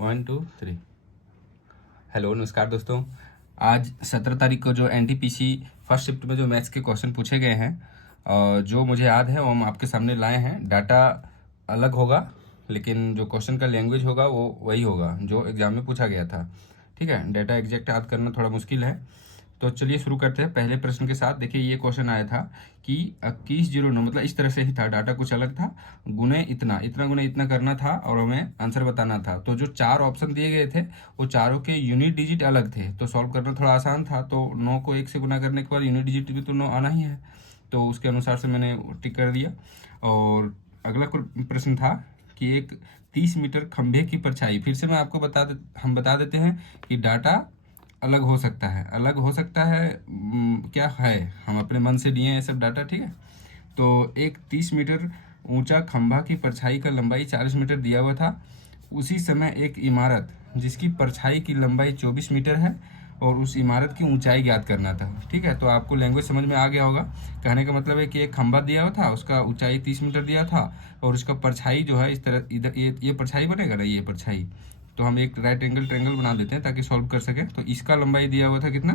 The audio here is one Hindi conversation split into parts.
1 2 3। हेलो नमस्कार दोस्तों। आज 17 तारीख को जो एनटीपीसी फर्स्ट शिफ्ट में जो मैथ्स के क्वेश्चन पूछे गए हैं, जो मुझे याद है वो हम आपके सामने लाए हैं। डाटा अलग होगा लेकिन जो क्वेश्चन का लैंग्वेज होगा वो वही होगा जो एग्जाम में पूछा गया था। ठीक है, डाटा एग्जैक्ट याद करना थोड़ा मुश्किल है। तो चलिए शुरू करते हैं पहले प्रश्न के साथ। देखिए ये क्वेश्चन आया था कि 2109, मतलब इस तरह से ही था, डाटा कुछ अलग था, गुने इतना, इतना गुने इतना करना था और हमें आंसर बताना था। तो जो चार ऑप्शन दिए गए थे वो चारों के यूनिट डिजिट अलग थे, तो सॉल्व करना थोड़ा आसान था। तो 9 को 1 से गुना करने के बाद यूनिट डिजिट भी तो 9 आना ही है, तो उसके अनुसार से मैंने टिक कर दिया। और अगला प्रश्न था कि एक 30 मीटर खंभे की परछाई, फिर से मैं आपको हम बता देते हैं कि डाटा अलग हो सकता है, अलग हो सकता है। क्या है, हम अपने मन से लिए हैं ये सब डाटा। ठीक है, तो एक 30 मीटर ऊंचा खंभा की परछाई का लंबाई 40 मीटर दिया हुआ था। उसी समय एक इमारत जिसकी परछाई की लंबाई 24 मीटर है और उस इमारत की ऊंचाई ज्ञात करना था। ठीक है, तो आपको लैंग्वेज समझ में आ गया होगा। कहने का मतलब है कि एक खंभा दिया हुआ था, उसका ऊंचाई 30 मीटर दिया था और उसका परछाई जो है इस तरह, इधर ये परछाई बनेगा ना, ये परछाई। तो हम एक राइट एंगल ट्रायंगल बना देते हैं ताकि सॉल्व कर सकें। तो इसका लंबाई दिया हुआ था कितना,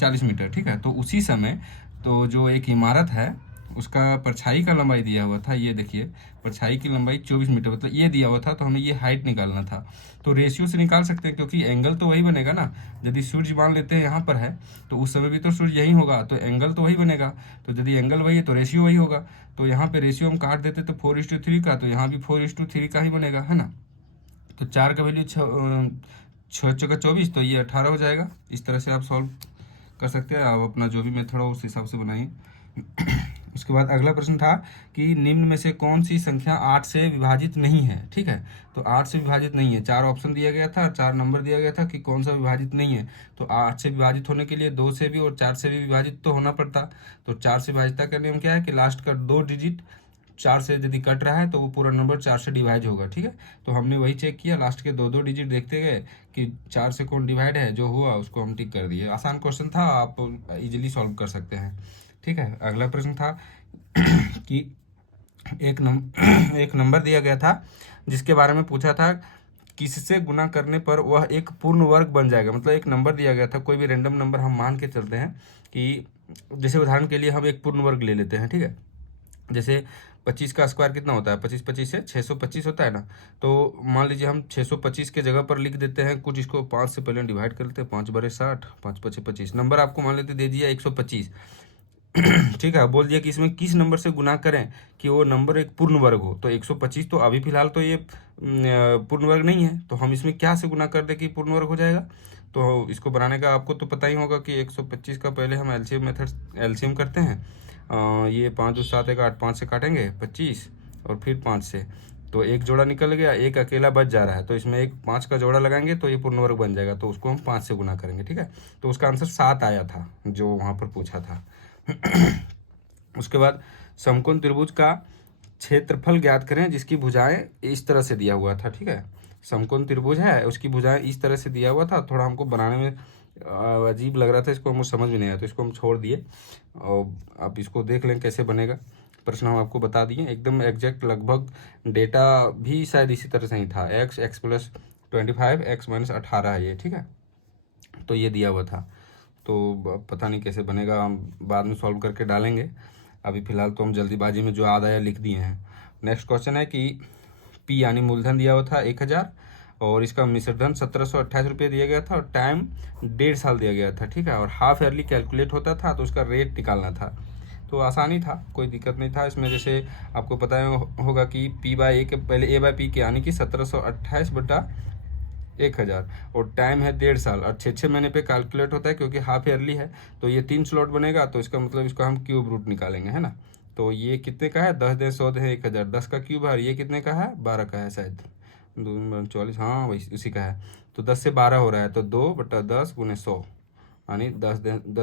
40 मीटर। ठीक है, तो उसी समय तो जो एक इमारत है उसका परछाई का लंबाई दिया हुआ था, ये देखिए परछाई की लंबाई 24 मीटर, मतलब ये दिया हुआ था। तो हमें ये हाइट निकालना था, तो रेशियो से निकाल सकते हैं क्योंकि एंगल तो वही बनेगा ना। यदि सूर्य मान लेते हैं यहाँ पर है तो उस समय भी तो सूर्य यही होगा, तो एंगल तो वही बनेगा। तो यदि एंगल वही है तो रेशियो वही होगा। तो यहाँ पे रेशियो हम काट देते तो 4:3 का, तो यहाँ भी 4:3 का ही बनेगा, है ना। तो 4 का वैल्यू 6×4 = 24, तो ये 18 हो जाएगा। इस तरह से आप सॉल्व कर सकते हैं। आप अपना जो भी मेथड हो उस हिसाब से बनाइए। उसके बाद अगला प्रश्न था कि निम्न में से कौन सी संख्या 8 से विभाजित नहीं है। ठीक है, तो 8 से विभाजित नहीं है, 4 ऑप्शन दिया गया था, 4 नंबर दिया गया था कि कौन सा विभाजित नहीं है। तो 8 से विभाजित होने के लिए 2 से भी और 4 से भी विभाजित तो होना पड़ता। तो 4 से विभाजित का नियम क्या है कि लास्ट का 2 डिजिट 4 से यदि कट रहा है तो वो पूरा नंबर 4 से डिवाइड होगा। ठीक है, तो हमने वही चेक किया, लास्ट के 2 डिजिट देखते गए कि 4 से कौन डिवाइड है, जो हुआ उसको हम टिक कर दिए। आसान क्वेश्चन था, आप इजीली सॉल्व कर सकते हैं। ठीक है, अगला प्रश्न था कि एक नंबर दिया गया था जिसके बारे में पूछा था किससे गुना करने पर वह एक पूर्ण वर्ग बन जाएगा। मतलब एक नंबर दिया गया था, कोई भी रैंडम नंबर हम मान के चलते हैं कि जैसे उदाहरण के लिए हम एक पूर्ण वर्ग ले लेते हैं। ठीक है, जैसे 25 का स्क्वायर कितना होता है, 25 25 से 625 होता है ना। तो मान लीजिए हम 625 के जगह पर लिख देते हैं कुछ, इसको 5 से पहले डिवाइड कर लेते हैं, 5 बरे 60, 5 पचे 25, नंबर आपको मान लेते दे दिया 125। ठीक है, बोल दिया कि इसमें किस नंबर से गुना करें कि वो नंबर एक पूर्ण वर्ग हो। तो 125 तो अभी फिलहाल तो ये पूर्ण वर्ग नहीं है, तो हम इसमें क्या से गुना कर दे कि पूर्ण वर्ग हो जाएगा। तो इसको बनाने का आपको तो पता ही होगा कि 125 का पहले हम एलसीएम करते हैं। ये 5 2 7 1 8, 5 से काटेंगे 25 और फिर 5 से, तो एक जोड़ा निकल गया, एक अकेला बच जा रहा है, तो इसमें एक 5 का जोड़ा लगाएंगे तो ये पूर्ण वर्ग बन जाएगा, तो उसको हम 5 से गुना करेंगे। ठीक है, तो उसका आंसर 7 आया था जो वहाँ पर पूछा था। उसके बाद समकोण त्रिभुज का क्षेत्रफल ज्ञात करें जिसकी भुजाएं इस तरह से दिया हुआ था। ठीक है, समकोण त्रिभुज है, उसकी भुजाएं इस तरह से दिया हुआ था। थोड़ा हमको बनाने में अजीब लग रहा था, इसको हमको समझ में नहीं आया तो इसको हम छोड़ दिए। और आप इसको देख लें कैसे बनेगा। प्रश्न हम आपको बता दिए एकदम एग्जैक्ट, लगभग डेटा भी शायद इसी तरह से ही था। x + 25 x - 18 है ये। ठीक है, तो ये दिया हुआ था। तो पता नहीं कैसे बनेगा, हम बाद में सॉल्व करके डालेंगे। अभी फ़िलहाल तो हम जल्दीबाजी में जो याद आया लिख दिए हैं। नेक्स्ट क्वेश्चन है कि पी यानी मूलधन दिया हुआ था 1000 और इसका मिश्रधन 1728 रुपये दिया गया था और टाइम 1.5 साल दिया गया था। ठीक है, और हाफ ईयरली कैलकुलेट होता था, तो उसका रेट निकालना था। तो आसानी था, कोई दिक्कत नहीं था इसमें। जैसे आपको पता होगा कि P/A के पहले A/P के यानी कि 1728/1000 और टाइम है 1.5 साल और 6 महीने पे कैलकुलेट होता है क्योंकि हाफ ईयरली है। तो ये 3 स्लॉट बनेगा, तो इसका मतलब इसको हम क्यूब रूट निकालेंगे, है ना। तो ये कितने का है, 10 दे 100 दे 1000, 10 का क्यूब है। ये कितने का है, 12 का है शायद, 2 40, हाँ वही उसी का है। तो 10 से 12 हो रहा है, तो 2/10 × 100 यानी 10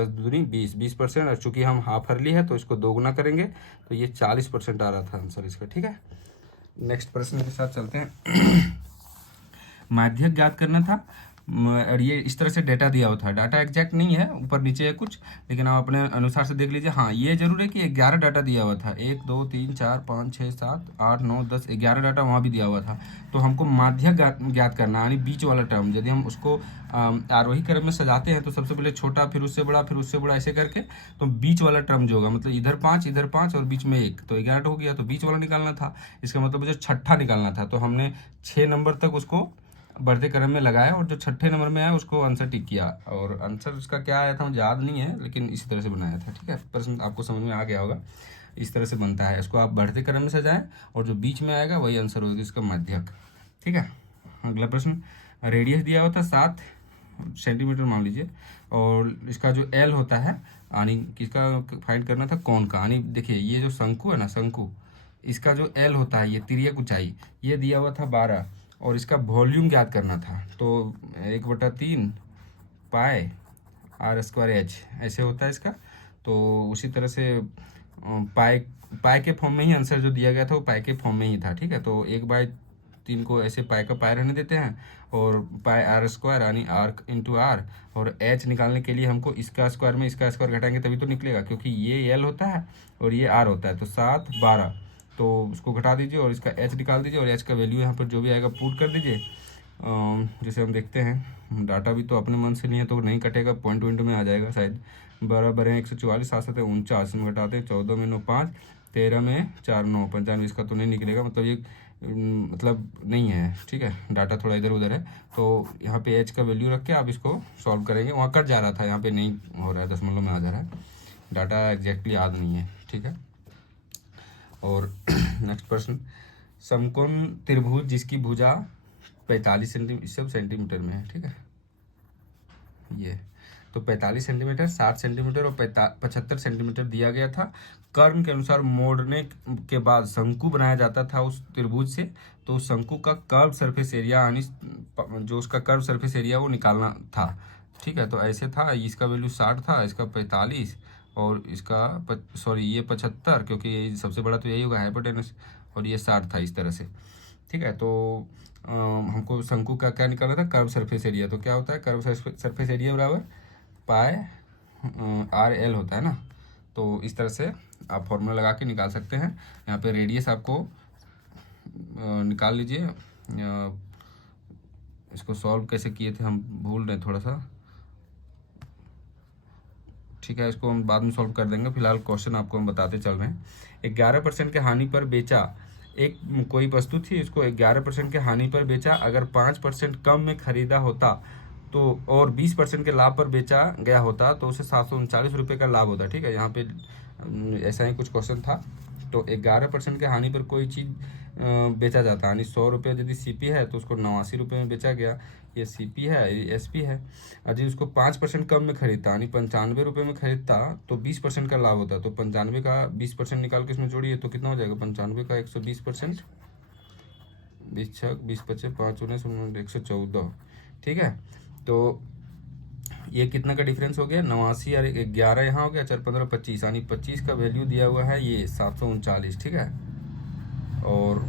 दूनी 20% और चूंकि हम हाफ ईयरली है तो इसको 2 गुना करेंगे, तो ये 40% आ रहा था आंसर इसका। ठीक है, नेक्स्ट प्रश्न के साथ चलते हैं। माध्यक ज्ञात करना था, और ये इस तरह से डेटा दिया हुआ था। डाटा एग्जैक्ट नहीं है, ऊपर नीचे है कुछ, लेकिन आप अपने अनुसार से देख लीजिए। हाँ, ये जरूर है कि 11 डाटा दिया हुआ था, 1 2 3 4 5 6 7 8 9 10 11 डाटा वहाँ भी दिया हुआ था। तो हमको माध्यक ज्ञात करना, यानी बीच वाला टर्म। यदि हम उसको आरोही क्रम में सजाते हैं तो सबसे पहले छोटा, फिर उससे बड़ा, फिर उससे बड़ा, ऐसे करके तो बीच वाला टर्म जो होगा, मतलब इधर 5 और बीच में 1, तो 11 हो गया। तो बीच वाला निकालना था, इसका मतलब मुझे छठा निकालना था। तो हमने 6 नंबर तक उसको बढ़ते क्रम में लगाया और जो छठे नंबर में आया उसको आंसर टिक किया। और आंसर उसका क्या आया था मुझे याद नहीं है, लेकिन इसी तरह से बनाया था। ठीक है, प्रश्न आपको समझ में आ गया होगा। इस तरह से बनता है, इसको आप बढ़ते क्रम में सजाएं और जो बीच में आएगा वही आंसर होगा इसका माध्यक। ठीक है, अगला प्रश्न। रेडियस दिया हुआ था 7 सेंटीमीटर मान लीजिए, और इसका जो एल होता है, यानी किसका फाइंड करना था, कौन का। यानी देखिए ये जो शंकु है ना, शंकु, इसका जो एल होता है, ये तिर्यक ऊंचाई, ये दिया हुआ था 12, और इसका वॉल्यूम ज्ञात करना था। तो 1/3 पाए r² h ऐसे होता है इसका। तो उसी तरह से पाए पाए के फॉर्म में ही आंसर जो दिया गया था वो पाए के फॉर्म में ही था। ठीक है, तो 1/3 को ऐसे पाए का पाए रहने देते हैं, और पाए r² यानी r इंटू आर, और h निकालने के लिए हमको इसका स्क्वायर में इसका स्क्वायर घटाएंगे तभी तो निकलेगा, क्योंकि ये l होता है और ये r होता है। तो 7 12, तो उसको घटा दीजिए और इसका h निकाल दीजिए, और h का वैल्यू यहाँ पर जो भी आएगा पुट कर दीजिए। जैसे हम देखते हैं, डाटा भी तो अपने मन से नहीं है तो नहीं कटेगा, पॉइंट विंट में आ जाएगा शायद। 12 है 144, 7 7 49 में घटाते हैं, 14 में 9 5, 13 में 4 9 95, इसका तो नहीं निकलेगा, मतलब ये मतलब नहीं है। ठीक है, डाटा थोड़ा इधर उधर है, तो यहाँ पे h का वैल्यू रख के आप इसको सॉल्व करेंगे। वहाँ कट जा रहा था, यहाँ पे नहीं हो रहा है, दशमलव में आ जा रहा है, डाटा एग्जैक्टली याद नहीं है। ठीक है, और नेक्स्ट प्रश्न। समकोण त्रिभुज जिसकी भुजा 45 सेंटीमीटर, सब सेंटीमीटर में है। ठीक है, ये तो 45 सेंटीमीटर, 60 सेंटीमीटर और 75 सेंटीमीटर दिया गया था। कर्म के अनुसार मोड़ने के बाद शंकु बनाया जाता था उस त्रिभुज से। तो उस शंकु का कर्व सरफेस एरिया, यानी जो उसका कर्व सरफेस एरिया वो निकालना था। ठीक है, तो ऐसे था, इसका वैल्यू 60 था, इसका 45, और इसका सॉरी ये 75, क्योंकि ये सबसे बड़ा तो यही होगा हाइपोटेनस, और ये 60 था इस तरह से। ठीक है, तो हमको शंकु का क्या निकालना था, कर्व सरफेस एरिया। तो क्या होता है, कर्व सरफेस एरिया बराबर पाए RL होता है ना। तो इस तरह से आप फॉर्मूला लगा के निकाल सकते हैं। यहाँ पे रेडियस आपको निकाल लीजिए। इसको सॉल्व कैसे किए थे हम भूल रहे थोड़ा सा। ठीक है, इसको हम बाद में सॉल्व कर देंगे, फिलहाल क्वेश्चन आपको हम बताते चल रहे हैं। 11% के हानि पर बेचा, एक कोई वस्तु थी, इसको 11% के हानि पर बेचा, अगर 5% कम में खरीदा होता तो, और 20% के लाभ पर बेचा गया होता तो उसे 739 रुपये का लाभ होता। ठीक है, यहाँ पे ऐसा ही कुछ क्वेश्चन था। तो 11% के हानि पर कोई चीज़ बेचा जाता है, यानी 100 रुपये यदि CP है तो उसको 89 रुपये में बेचा गया, ये CP है, ये SP है। यदि उसको 5% कम में खरीदता, यानी 95 रुपये में खरीदता, तो 20% का लाभ होता। तो 95 का 20% निकाल के इसमें जोड़िए तो कितना हो जाएगा, 95 का 120%, 20 6 20 25 5 19 114। ठीक है, तो ये कितना का डिफरेंस हो गया, 89 और 11 यहाँ हो गया, 4 15 25, यानी 25 का वैल्यू दिया हुआ है ये 739। ठीक है, और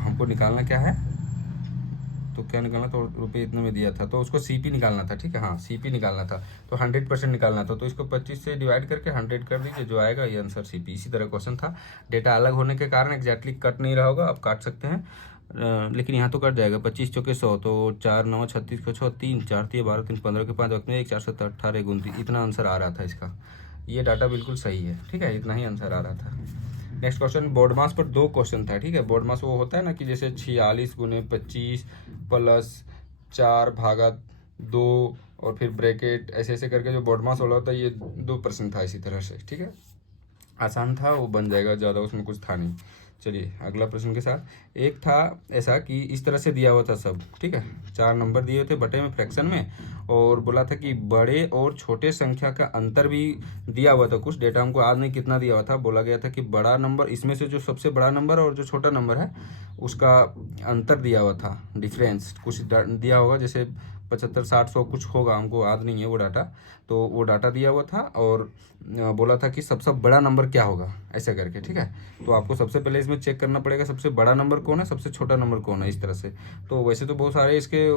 हमको निकालना क्या है, तो क्या निकालना, तो रुपये इतने में दिया था तो उसको CP निकालना था। ठीक है, हाँ CP निकालना था, तो 100% निकालना था। तो इसको 25 से डिवाइड करके 100 कर दीजिए, जो आएगा ये आंसर CP। इसी तरह क्वेश्चन था, डेटा अलग होने के कारण एग्जैक्टली कट नहीं रहा होगा, आप काट सकते हैं, लेकिन यहाँ तो कट जाएगा। 25 चौके 100, तो 4 9 36 को 6 3 4 3 12 3 15 के 5 वक्त में 1 4 7 18 29, इतना आंसर आ रहा था इसका। ये डाटा बिल्कुल सही है। ठीक है, इतना ही आंसर आ रहा था। नेक्स्ट क्वेश्चन, बोर्ड मास पर 2 क्वेश्चन था। ठीक है, बोर्ड मास वो होता है ना कि जैसे 46 × 25 प्लस 4 भागा 2 और फिर ब्रैकेट, ऐसे ऐसे करके जो बोर्ड मास वाला होता है, ये 2 प्रश्न था इसी तरह से। ठीक है, आसान था, वो बन जाएगा, ज़्यादा उसमें कुछ था नहीं। चलिए अगला प्रश्न के साथ। एक था ऐसा कि इस तरह से दिया हुआ था सब। ठीक है, 4 नंबर दिए हुए थे बटे में फ्रैक्शन में, और बोला था कि बड़े और छोटे संख्या का अंतर भी दिया हुआ था। कुछ डेटा हमको याद नहीं कितना दिया हुआ था। बोला गया था कि बड़ा नंबर, इसमें से जो सबसे बड़ा नंबर और जो छोटा नंबर है उसका अंतर दिया हुआ था, डिफरेंस कुछ दिया होगा, जैसे 75 60 100 कुछ होगा, हमको याद नहीं है वो डाटा। तो वो डाटा दिया हुआ था, और बोला था कि सबसे बड़ा नंबर क्या होगा, ऐसा करके। ठीक है, तो आपको सबसे पहले इसमें चेक करना पड़ेगा सबसे बड़ा नंबर कौन है, सबसे छोटा नंबर कौन है, इस तरह से। तो वैसे तो बहुत सारे इसके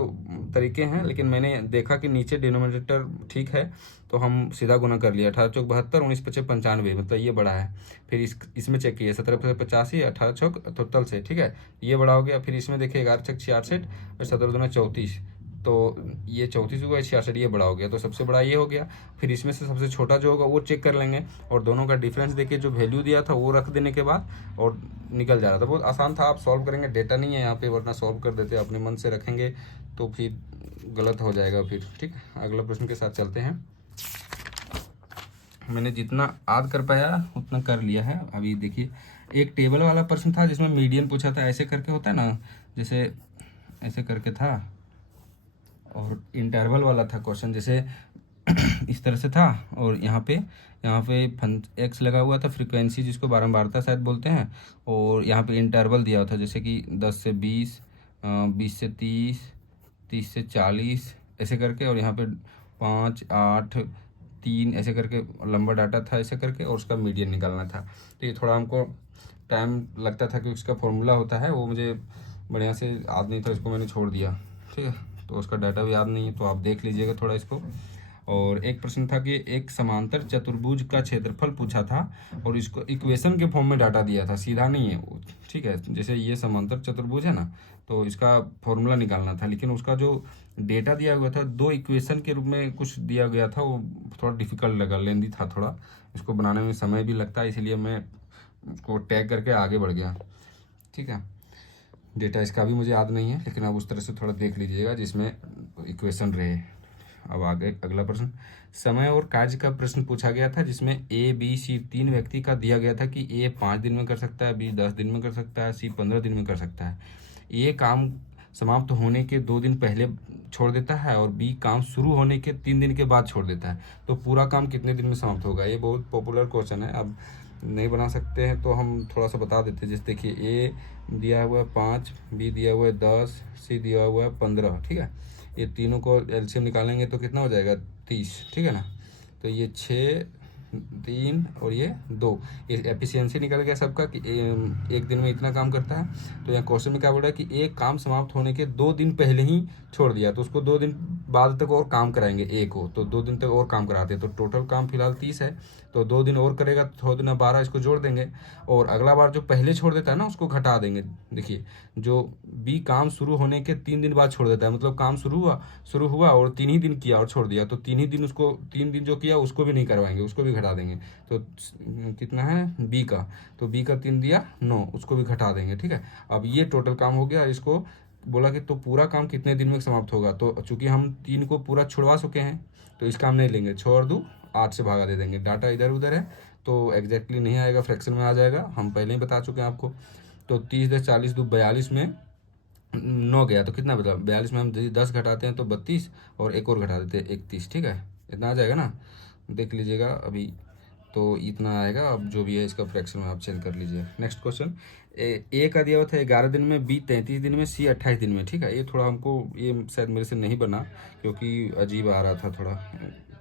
तरीके हैं, लेकिन मैंने देखा कि नीचे डिनोमिनेटर ठीक है तो हम सीधा गुना कर लिया। 18 चौक 72, 19 पचे 95, मतलब ये बड़ा है। फिर इसमें चेक किया 17 पचे 85, 18 चौक टोटल से, ठीक है, ये बड़ा हो गया। फिर इसमें देखिए 11 चौक 66 और 17 दूना 34, तो ये 34 हुआ, 66, ये बड़ा हो गया, तो सबसे बड़ा ये हो गया। फिर इसमें से सबसे छोटा जो होगा वो चेक कर लेंगे और दोनों का डिफरेंस देखिए, जो वैल्यू दिया था वो रख देने के बाद और निकल जा रहा था। बहुत आसान था, आप सॉल्व करेंगे, डेटा नहीं है यहाँ पे, वरना सॉल्व कर देते। अपने मन से रखेंगे तो फिर गलत हो जाएगा फिर, ठीक। अगला प्रश्न के साथ चलते हैं। मैंने जितना याद कर पाया उतना कर लिया है। अभी देखिए एक टेबल वाला प्रश्न था जिसमें मीडियन पूछा था, ऐसे करके होता है ना, जैसे ऐसे करके था, और इंटरवल वाला था क्वेश्चन, जैसे इस तरह से था, और यहाँ पे एक्स लगा हुआ था, फ्रीक्वेंसी जिसको बारंबारता शायद बोलते हैं, और यहाँ पे इंटरवल दिया हुआ था, जैसे कि 10 से 20, 20 से 30, 30 से 40, ऐसे करके, और यहाँ पे 5, 8, 3 ऐसे करके लंबा डाटा था ऐसे करके, और उसका मीडियन निकालना था। तो ये थोड़ा हमको टाइम लगता था कि उसका फॉर्मूला होता है, वो मुझे बढ़िया से याद नहीं था, इसको मैंने छोड़ दिया, ठीक है। तो उसका डाटा भी याद नहीं है, तो आप देख लीजिएगा थोड़ा इसको। और एक प्रश्न था कि एक समांतर चतुर्भुज का क्षेत्रफल पूछा था और इसको इक्वेशन के फॉर्म में डाटा दिया था, सीधा नहीं है वो, ठीक है। जैसे ये समांतर चतुर्भुज है ना, तो इसका फॉर्मूला निकालना था, लेकिन उसका जो डेटा दिया हुआ था 2 इक्वेशन के रूप में कुछ दिया गया था, वो थोड़ा डिफिकल्ट लगा, लेंदी था थोड़ा, इसको बनाने में समय भी लगता है, इसलिए मैं उसको टैग करके आगे बढ़ गया, ठीक है। डेटा इसका भी मुझे याद नहीं है, लेकिन आप उस तरह से थोड़ा देख लीजिएगा जिसमें इक्वेशन रहे। अब आगे अगला प्रश्न, समय और कार्य का प्रश्न पूछा गया था, जिसमें ए बी सी 3 व्यक्ति का दिया गया था कि ए 5 दिन में कर सकता है, बी 10 दिन में कर सकता है, सी 15 दिन में कर सकता है। ए काम समाप्त होने के 2 दिन पहले छोड़ देता है और बी काम शुरू होने के 3 दिन के बाद छोड़ देता है, तो पूरा काम कितने दिन में समाप्त होगा। ये बहुत पॉपुलर क्वेश्चन है, अब नहीं बना सकते हैं तो हम थोड़ा सा बता देते हैं। जैसे देखिए ए दिया हुआ है 5, बी दिया हुआ है 10, सी दिया हुआ है 15, ठीक है। ये तीनों को एलसीएम निकालेंगे तो कितना हो जाएगा 30, ठीक है ना। तो ये 6, 3 और ये 2, ये एफिशिएंसी निकल गया सबका कि एक दिन में इतना काम करता है। तो यहाँ क्वेश्चन में क्या बोल रहा है कि एक काम समाप्त होने के 2 दिन पहले ही छोड़ दिया, तो उसको 2 दिन बाद तक और काम कराएंगे ए को, तो 2 दिन तक और काम कराते हैं। तो टोटल काम फिलहाल 30 है, तो 2 दिन और करेगा तो 6 दिन 12, इसको जोड़ देंगे, और अगला बार जो पहले छोड़ देता है ना उसको घटा देंगे। देखिए जो बी काम शुरू होने के 3 दिन बाद छोड़ देता है, मतलब काम शुरू हुआ और 3 ही दिन किया और छोड़ दिया, तो 3 ही दिन उसको 3 दिन जो किया उसको भी नहीं करवाएंगे, उसको भी घटा देंगे। तो कितना है बी का, तो बी का 3 दिया 9, उसको भी घटा देंगे, ठीक है। अब ये टोटल काम हो गया। इसको बोला कि तो पूरा काम कितने दिन में समाप्त होगा, तो चूंकि हम 3 को पूरा छुड़वा चुके हैं तो इसका हम नहीं लेंगे, 6 और 2 8 से भागा दे देंगे। डाटा इधर उधर है तो एग्जैक्टली नहीं आएगा, फ्रैक्शन में आ जाएगा, हम पहले ही बता चुके हैं आपको। तो 30 10 40 2 42 में 9 गया, तो कितना बता, 42 में हम 10 घटाते हैं तो 32, और एक और घटा देते हैं 31, ठीक है। इतना आ जाएगा ना, देख लीजिएगा अभी, तो इतना आएगा। अब जो भी है इसका फ्रैक्शन में आप चेंज कर लीजिए। नेक्स्ट क्वेश्चन, ए का दिया हुआ था 11 दिन में, बी 33 दिन में, सी 28 दिन में, ठीक है। ये थोड़ा हमको, ये शायद मेरे से नहीं बना क्योंकि अजीब आ रहा था थोड़ा।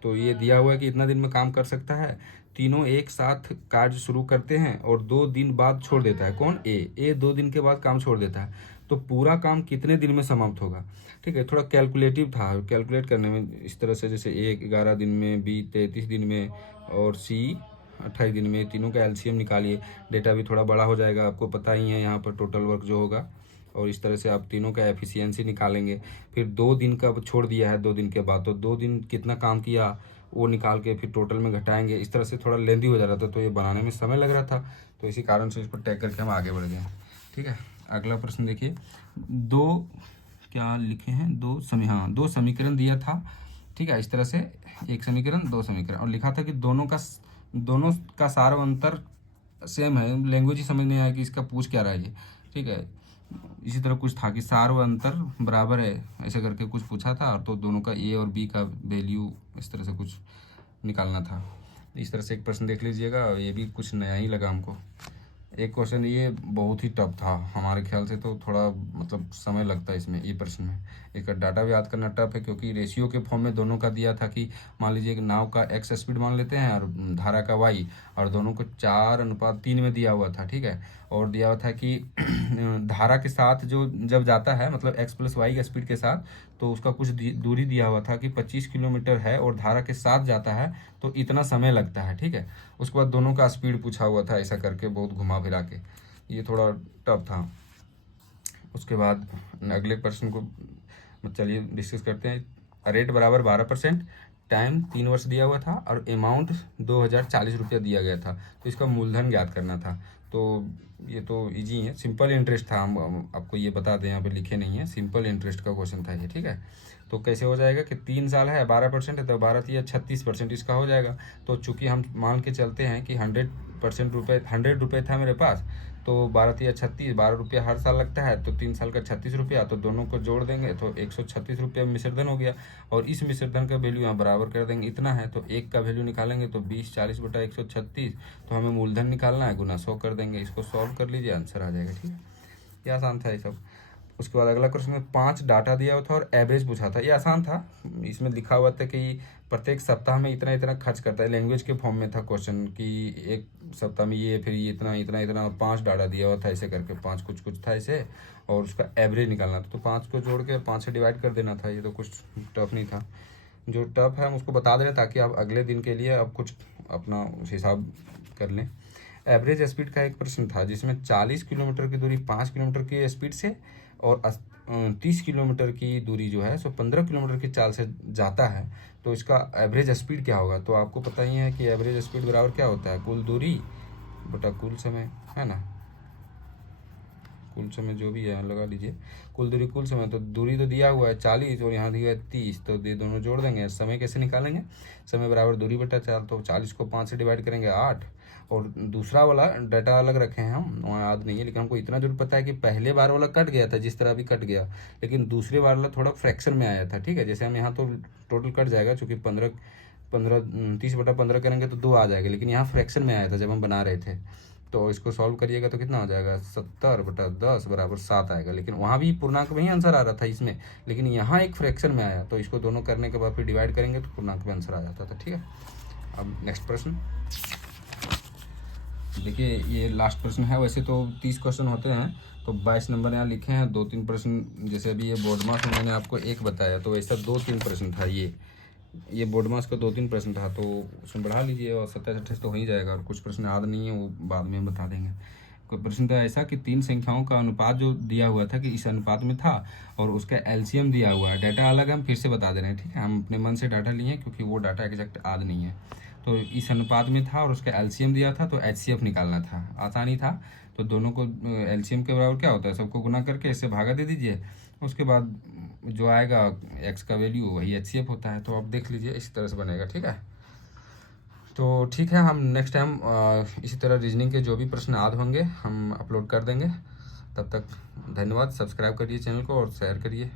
तो ये दिया हुआ है कि इतना दिन में काम कर सकता है, तीनों एक साथ कार्य शुरू करते हैं और 2 दिन बाद छोड़ देता है। कौन, ए 2 दिन के बाद काम छोड़ देता है, तो पूरा काम कितने दिन में समाप्त होगा, ठीक है। थोड़ा कैलकुलेटिव था, कैलकुलेट करने में इस तरह से, जैसे ए 11 दिन में, बी 33 दिन में और सी 28 दिन में, तीनों का एलसीएम निकालिए। डेटा भी थोड़ा बड़ा हो जाएगा, आपको पता ही है यहाँ पर टोटल वर्क जो होगा, और इस तरह से आप तीनों का एफिशिएंसी निकालेंगे। फिर 2 दिन का छोड़ दिया है 2 दिन के बाद, तो 2 दिन कितना काम किया वो निकाल के फिर टोटल में घटाएंगे। इस तरह से थोड़ा लेंदी हो जा रहा था, तो ये बनाने में समय लग रहा था, तो इसी कारण से इसको टैग करके हम आगे बढ़ गए, ठीक है। अगला प्रश्न देखिए, 2 क्या लिखे हैं, 2 समीकरण दिया था, ठीक है। इस तरह से एक समीकरण 2 समीकरण, और लिखा था कि दोनों का सार और अंतर सेम है। लैंग्वेज ही समझ नहीं आया कि इसका पूछ क्या रहा है ये, ठीक है। इसी तरह कुछ था कि सार व अंतर बराबर है, ऐसे करके कुछ पूछा था, तो दोनों का ए और बी का वैल्यू इस तरह से कुछ निकालना था। इस तरह से एक प्रश्न देख लीजिएगा, ये भी कुछ नया ही लगा हमको। एक क्वेश्चन ये बहुत ही टफ था हमारे ख्याल से, तो थोड़ा मतलब समय लगता है इसमें, ये प्रश्न में। एक डाटा भी याद करना टफ है, क्योंकि रेशियो के फॉर्म में दोनों का दिया था कि मान लीजिए कि नाव का x स्पीड मान लेते हैं और धारा का y, और दोनों को 4:3 में दिया हुआ था, ठीक है। और दिया हुआ था कि धारा के साथ जो जब जाता है, मतलब x + y स्पीड के साथ, तो उसका कुछ दूरी दिया हुआ था कि 25 किलोमीटर है और धारा के साथ जाता है तो इतना समय लगता है, ठीक है। उसके बाद दोनों का स्पीड पूछा हुआ था ऐसा करके, बहुत घुमा फिरा के, ये थोड़ा टफ था। उसके बाद अगले प्रश्न को चलिए डिस्कस करते हैं। रेट बराबर 12%, टाइम 3 वर्ष दिया हुआ था और अमाउंट 2040 रुपया दिया गया था, तो इसका मूलधन ज्ञात करना था। तो ये तो इजी है, सिंपल इंटरेस्ट था, हम आपको ये बता दें, यहाँ पे लिखे नहीं है, सिंपल इंटरेस्ट का क्वेश्चन था ये, ठीक है। तो कैसे हो जाएगा कि 3 साल है, 12% है, तो 12 या 36% इसका हो जाएगा। तो चूंकि हम मान के चलते हैं कि 100 रुपये था मेरे पास, तो 12 या 36, 12 रुपया हर साल लगता है, तो 3 साल का 36 रुपया, तो दोनों को जोड़ देंगे तो 136 रुपया मिश्रधन हो गया। और इस मिश्रधन का वैल्यू यहाँ बराबर कर देंगे, इतना है, तो एक का वैल्यू निकालेंगे तो 20/40/136, तो हमें मूलधन निकालना है, गुना 100 कर देंगे। इसको सॉल्व कर लीजिए, आंसर आ जाएगा, ठीक है। ये आसान था ये सब। उसके बाद अगला क्वेश्चन में 5 डाटा दिया हुआ था और एवरेज पूछा था। ये आसान था, इसमें लिखा हुआ था कि प्रत्येक सप्ताह में इतना इतना खर्च करता है, लैंग्वेज के फॉर्म में था क्वेश्चन कि एक सप्ताह में ये, फिर ये इतना इतना इतना, और 5 डाटा दिया हुआ था ऐसे करके, 5 कुछ कुछ था ऐसे, और उसका एवरेज निकालना था। तो 5 को जोड़ के 5 से डिवाइड कर देना था। ये तो कुछ टफ नहीं था, जो टफ है हम उसको बता दे रहे हैं ताकि आप अगले दिन के लिए आप कुछ अपना हिसाब कर लें। एवरेज स्पीड का एक प्रश्न था जिसमें 40 किलोमीटर की दूरी 5 किलोमीटर की स्पीड से और 30 किलोमीटर की दूरी जो है सो 15 किलोमीटर की चाल से जाता है, तो इसका एवरेज स्पीड क्या होगा। तो आपको पता ही है कि एवरेज स्पीड बराबर क्या होता है, कुल दूरी बटा कुल समय, है ना। कुल समय जो भी है लगा लीजिए, कुल दूरी कुल समय, तो दूरी तो दिया हुआ है 40 और यहाँ दिया है 30, तो ये दोनों जोड़ देंगे। समय कैसे निकालेंगे, समय बराबर दूरी बटा 4, तो 40 को 5 से डिवाइड करेंगे 8, और दूसरा वाला डाटा अलग रखे हैं हम, वहाँ याद नहीं है, लेकिन हमको इतना जरूर पता है कि पहले बार वाला कट गया था जिस तरह अभी कट गया, लेकिन दूसरे बार वाला थोड़ा फ्रैक्शन में आया था, ठीक है। जैसे हम यहाँ तो टोटल कट जाएगा, चूँकि 30/15 करेंगे तो 2 आ जाएगा, लेकिन यहाँ फ्रैक्शन में आया था जब हम बना रहे थे। तो इसको सॉल्व करिएगा तो कितना हो जाएगा, 70/10 बराबर 7 आएगा। लेकिन वहाँ भी पूर्णांक में ही आंसर आ रहा था इसमें, लेकिन यहाँ एक फ्रैक्शन में आया, तो इसको दोनों करने के बाद फिर डिवाइड करेंगे तो पूर्णांक में आंसर आ जाता था, ठीक है। अब नेक्स्ट प्रश्न देखिए, ये लास्ट प्रश्न है। वैसे तो 30 क्वेश्चन होते हैं, तो 22 नंबर यहाँ लिखे हैं। 2-3 प्रश्न, जैसे अभी ये बोर्ड मार्क्स में मैंने आपको एक बताया, तो वैसा 2-3 प्रश्न था। ये बोर्ड मार्क्स का 2-3 प्रश्न था, तो उसमें बढ़ा लीजिए और 27-28 तो हो ही जाएगा। और कुछ प्रश्न याद नहीं है, वो बाद में बता देंगे। कोई प्रश्न था ऐसा कि 3 संख्याओं का अनुपात जो दिया हुआ था कि इस अनुपात में था, और उसका एलसीएम दिया हुआ है। डाटा अलग है, हम फिर से बता दे रहे हैं, ठीक है। हम अपने मन से डाटा लिए हैं क्योंकि वो डाटा एग्जैक्ट याद नहीं है। तो इस अनुपात में था और उसका एलसीएम दिया था, तो एचसीएफ निकालना था, आसानी था। तो दोनों को एलसीएम के बराबर क्या होता है, सबको गुना करके इससे भागा दे दीजिए, उसके बाद जो आएगा एक्स का वैल्यू वही एचसीएफ होता है। तो आप देख लीजिए, इसी तरह से बनेगा, ठीक है। तो ठीक है, हम नेक्स्ट टाइम इसी तरह रीजनिंग के जो भी प्रश्न याद होंगे हम अपलोड कर देंगे। तब तक धन्यवाद, सब्सक्राइब करिए चैनल को और शेयर करिए।